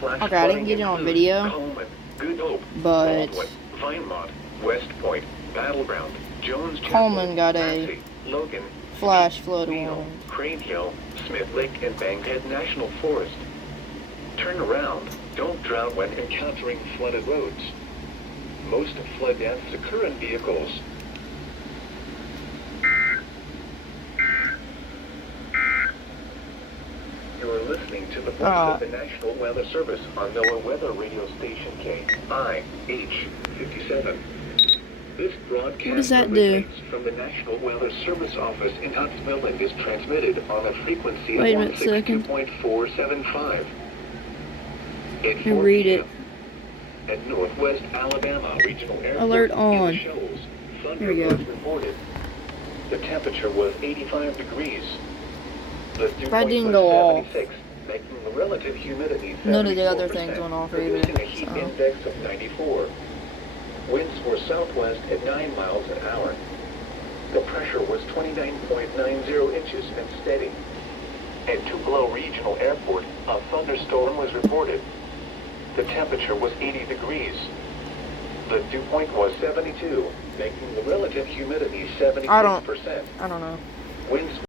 Flash Okay, I didn't get it on video, Coleman, Good Hope, but Baldwin, Vinemont, West Point, Battleground, Jones Chapel, Coleman got a Massey, Logan, flash flood Beano, warning. Crane Hill, Smith Lake, and Bankhead National Forest. Turn around. Don't drown when encountering flooded roads. Most flood deaths occur in vehicles. You're listening to the voice of the National Weather Service on NOAA Weather Radio Station KIH-57. This broadcast What does that do? originates from the National Weather Service office in Huntsville and is transmitted on a frequency Wait a of minute, second. 162.475. At You 4 read p.m. it. At Northwest Alabama Regional Airport Alert in on. the Shoals, thunder Here we go. was reported. The temperature was 85 degrees. The dew That point didn't was go off. 76, making the relative humidity 74%, None of the other things went off either, producing a heat so. index of 94. Winds were southwest at 9 miles an hour. The pressure was 29.90 inches and steady. At Tupelo Regional Airport, a thunderstorm was reported. The temperature was 80 degrees. The dew point was 72, making the relative humidity 76%. I don't know. Winds